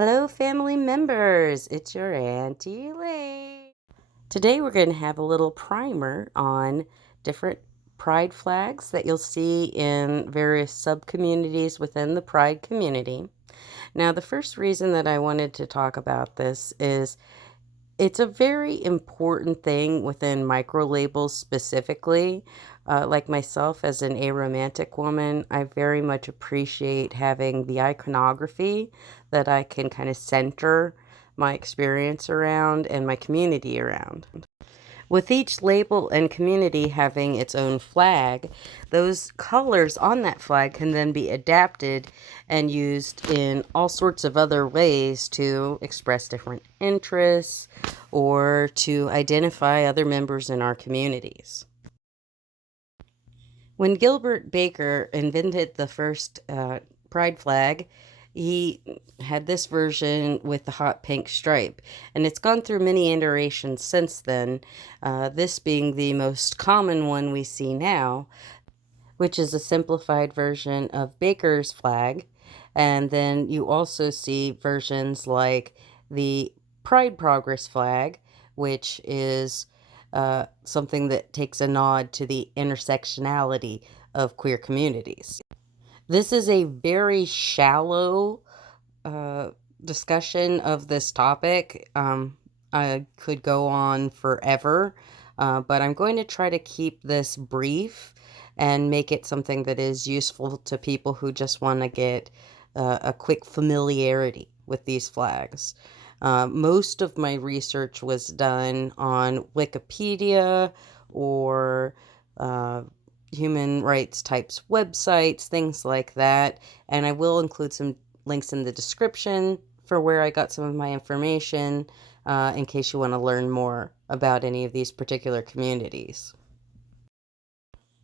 Hello, family members. It's your Auntie Lay. Today, we're going to have a little primer on different pride flags that you'll see in various sub-communities within the pride community. Now, the first reason that I wanted to talk about this is it's a very important thing within micro labels specifically. Like myself, as an aromantic woman, I very much appreciate having the iconography that I can kind of center my experience around and my community around. With each label and community having its own flag, those colors on that flag can then be adapted and used in all sorts of other ways to express different interests or to identify other members in our communities. When Gilbert Baker invented the first pride flag, he had this version with the hot pink stripe, and it's gone through many iterations since then, this being the most common one we see now, which is a simplified version of Baker's flag. And then you also see versions like the Pride Progress flag, which is something that takes a nod to the intersectionality of queer communities. This is a very shallow uh, discussion of this topic. I could go on forever, but I'm going to try to keep this brief and make it something that is useful to people who just want to get a quick familiarity with these flags. Most of my research was done on Wikipedia or uh, human rights types websites, things like that, and I will include some links in the description for where I got some of my information in case you want to learn more about any of these particular communities.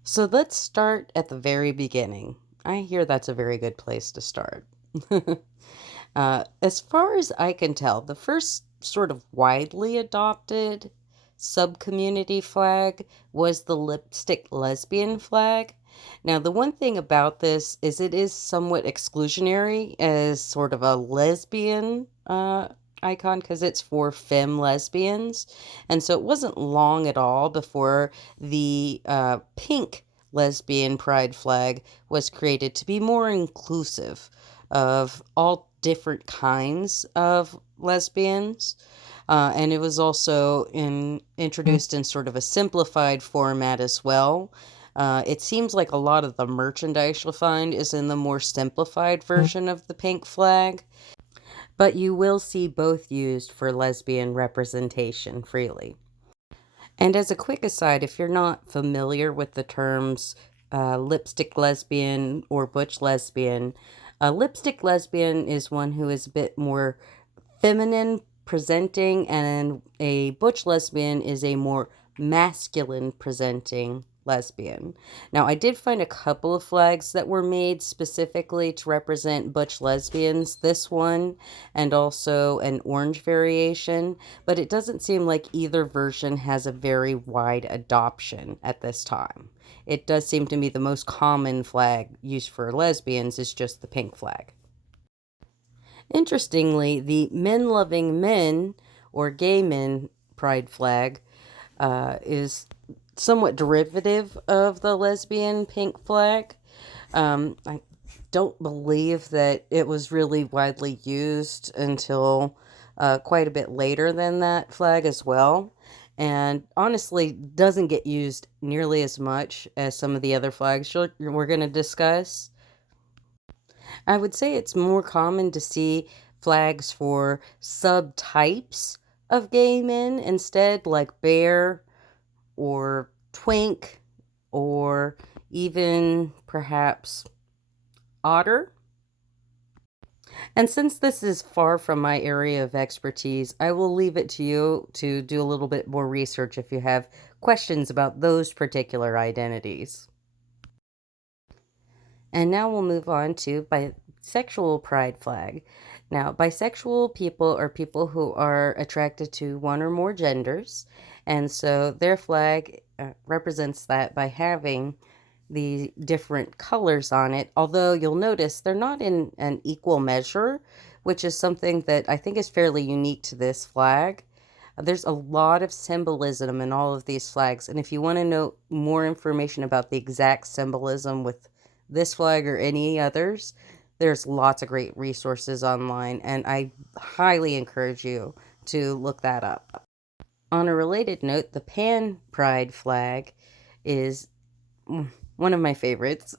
So let's start at the very beginning. I hear that's a very good place to start. As far as I can tell, the first sort of widely adopted sub-community flag was the lipstick lesbian flag. Now, the one thing about this is it is somewhat exclusionary as sort of a lesbian icon because it's for femme lesbians. And so it wasn't long at all before the pink lesbian pride flag was created to be more inclusive of all different kinds of lesbians. And it was also introduced in sort of a simplified format as well. It seems like a lot of the merchandise you'll find is in the more simplified version of the pink flag, but you will see both used for lesbian representation freely. And as a quick aside, if you're not familiar with the terms lipstick lesbian or butch lesbian, a lipstick lesbian is one who is a bit more feminine presenting, and a butch lesbian is a more masculine presenting lesbian. Now, I did find a couple of flags that were made specifically to represent butch lesbians, this one and also an orange variation, but it doesn't seem like either version has a very wide adoption at this time. It does seem to me the most common flag used for lesbians is just the pink flag. Interestingly, the men loving men or gay men pride flag is somewhat derivative of the lesbian pink flag. I don't believe that it was really widely used until quite a bit later than that flag as well. And honestly, doesn't get used nearly as much as some of the other flags we're going to discuss. I would say it's more common to see flags for subtypes of gay men instead, like bear or twink or even perhaps otter. And since this is far from my area of expertise, I will leave it to you to do a little bit more research if you have questions about those particular identities. And now we'll move on to bisexual pride flag. Now, bisexual people are people who are attracted to one or more genders, and so their flag represents that by having the different colors on it, although you'll notice they're not in an equal measure, which is something that I think is fairly unique to this flag. There's a lot of symbolism in all of these flags, and if you want to know more information about the exact symbolism with this flag or any others, there's lots of great resources online, and I highly encourage you to look that up. On a related note, the Pan Pride flag is one of my favorites.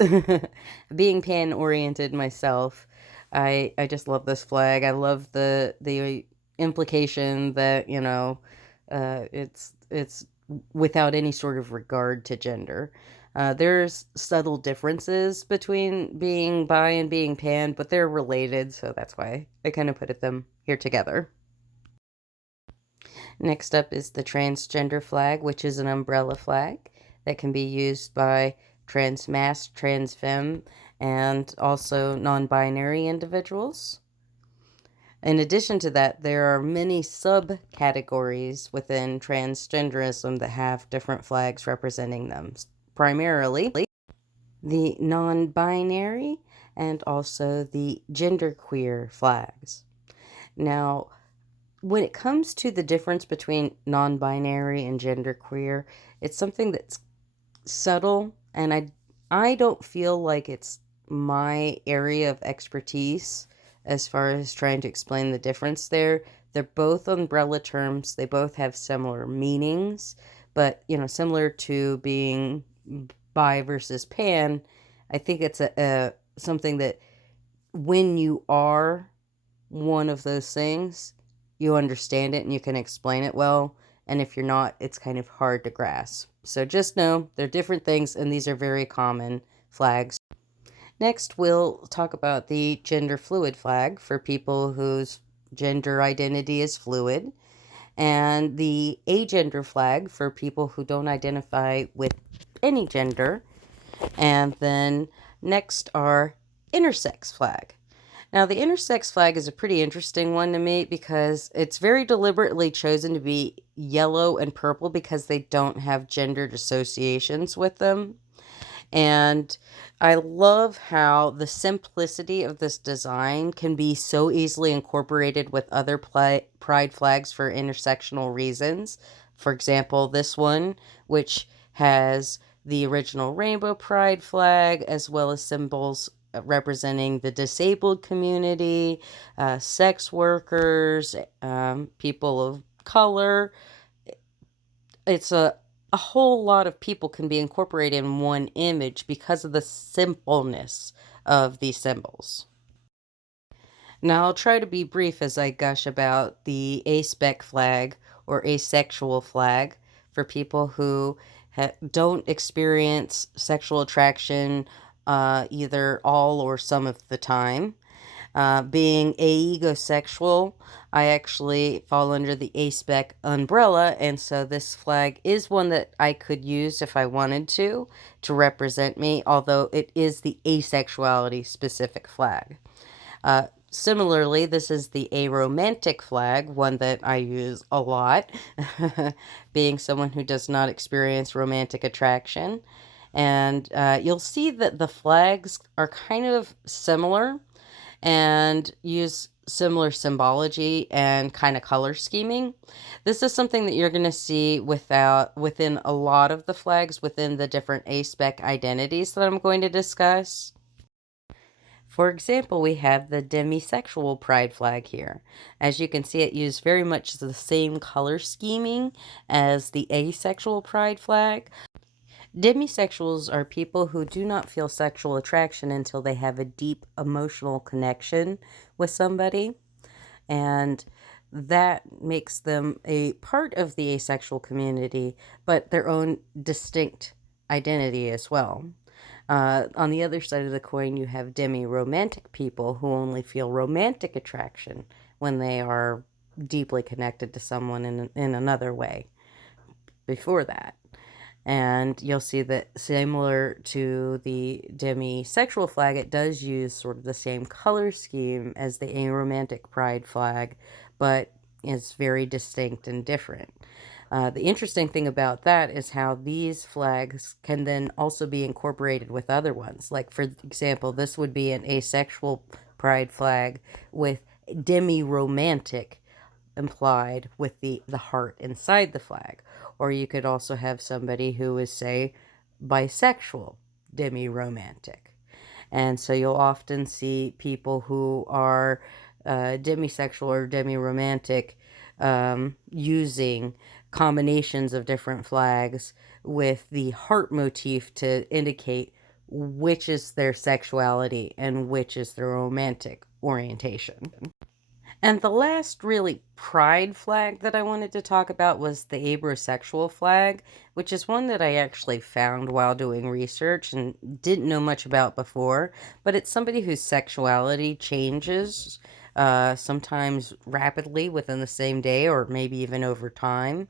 Being pan-oriented myself, I just love this flag. I love the implication that, it's without any sort of regard to gender. There's subtle differences between being bi and being pan, but they're related, so that's why I kind of put them here together. Next up is the transgender flag, which is an umbrella flag that can be used by trans masc, trans femme, and also non-binary individuals. In addition to that, there are many subcategories within transgenderism that have different flags representing them, primarily the non-binary and also the genderqueer flags. Now, when it comes to the difference between non-binary and genderqueer, it's something that's subtle, and I don't feel like it's my area of expertise as far as trying to explain the difference there. They're both umbrella terms. They both have similar meanings, but similar to being bi versus pan, I think it's a something that when you are one of those things, you understand it and you can explain it well. And if you're not, it's kind of hard to grasp. So just know they're different things, and these are very common flags. Next, we'll talk about the gender fluid flag for people whose gender identity is fluid, and the agender flag for people who don't identify with any gender. And then next are intersex flag. Now, the intersex flag is a pretty interesting one to me because it's very deliberately chosen to be yellow and purple because they don't have gendered associations with them. And I love how the simplicity of this design can be so easily incorporated with other pride flags for intersectional reasons. For example, this one, which has the original rainbow pride flag, as well as symbols representing the disabled community, sex workers, people of color. It's a whole lot of people can be incorporated in one image because of the simpleness of these symbols. Now, I'll try to be brief as I gush about the aspec flag or asexual flag for people who don't experience sexual attraction either all or some of the time. Being aegosexual, I actually fall under the aspec umbrella, and so this flag is one that I could use if I wanted to represent me, although it is the asexuality specific flag. Similarly, this is the aromantic flag, one that I use a lot, being someone who does not experience romantic attraction. And you'll see that the flags are kind of similar and use similar symbology and kind of color scheming. This is something that you're going to see within a lot of the flags within the different aspec identities that I'm going to discuss. For example, we have the demisexual pride flag here. As you can see, it used very much the same color scheming as the asexual pride flag. Demisexuals are people who do not feel sexual attraction until they have a deep emotional connection with somebody, and that makes them a part of the asexual community, but their own distinct identity as well. On the other side of the coin, you have demi-romantic people who only feel romantic attraction when they are deeply connected to someone in another way before that. And you'll see that similar to the demisexual flag, it does use sort of the same color scheme as the aromantic pride flag, but is very distinct and different. The interesting thing about that is how these flags can then also be incorporated with other ones. Like, for example, this would be an asexual pride flag with demi-romantic implied with the heart inside the flag. Or you could also have somebody who is, say, bisexual, demi-romantic. And so you'll often see people who are demisexual or demi-romantic using combinations of different flags with the heart motif to indicate which is their sexuality and which is their romantic orientation. And the last really pride flag that I wanted to talk about was the abrosexual flag, which is one that I actually found while doing research and didn't know much about before. But it's somebody whose sexuality changes sometimes rapidly within the same day or maybe even over time.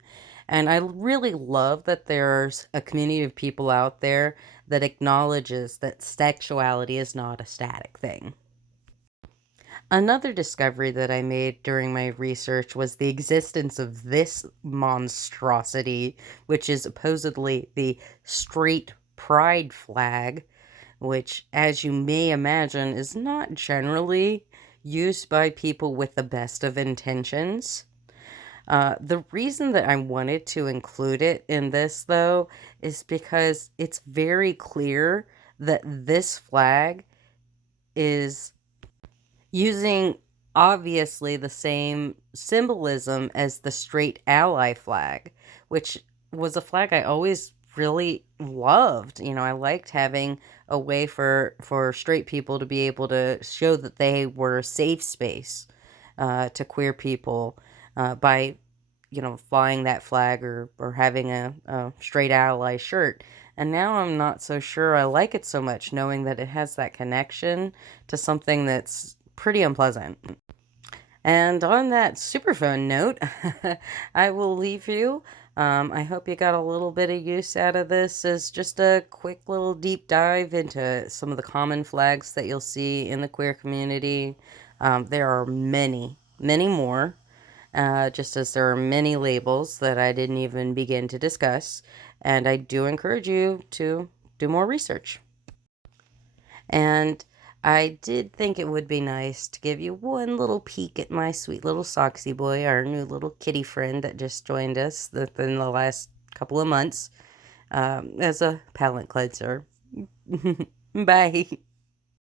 And I really love that there's a community of people out there that acknowledges that sexuality is not a static thing. Another discovery that I made during my research was the existence of this monstrosity, which is supposedly the straight pride flag, which, as you may imagine, is not generally used by people with the best of intentions. The reason that I wanted to include it in this, though, is because it's very clear that this flag is using obviously the same symbolism as the straight ally flag, which was a flag I always really loved. You know, I liked having a way for straight people to be able to show that they were a safe space to queer people by, flying that flag or having a straight ally shirt. And now I'm not so sure I like it so much, knowing that it has that connection to something that's pretty unpleasant. And on that superphone note, I will leave you. I hope you got a little bit of use out of this as just a quick little deep dive into some of the common flags that you'll see in the queer community. There are many, many more, just as there are many labels that I didn't even begin to discuss. And I do encourage you to do more research. And I did think it would be nice to give you one little peek at my sweet little Soxy boy, our new little kitty friend that just joined us within the last couple of months, as a palate cleanser. Bye.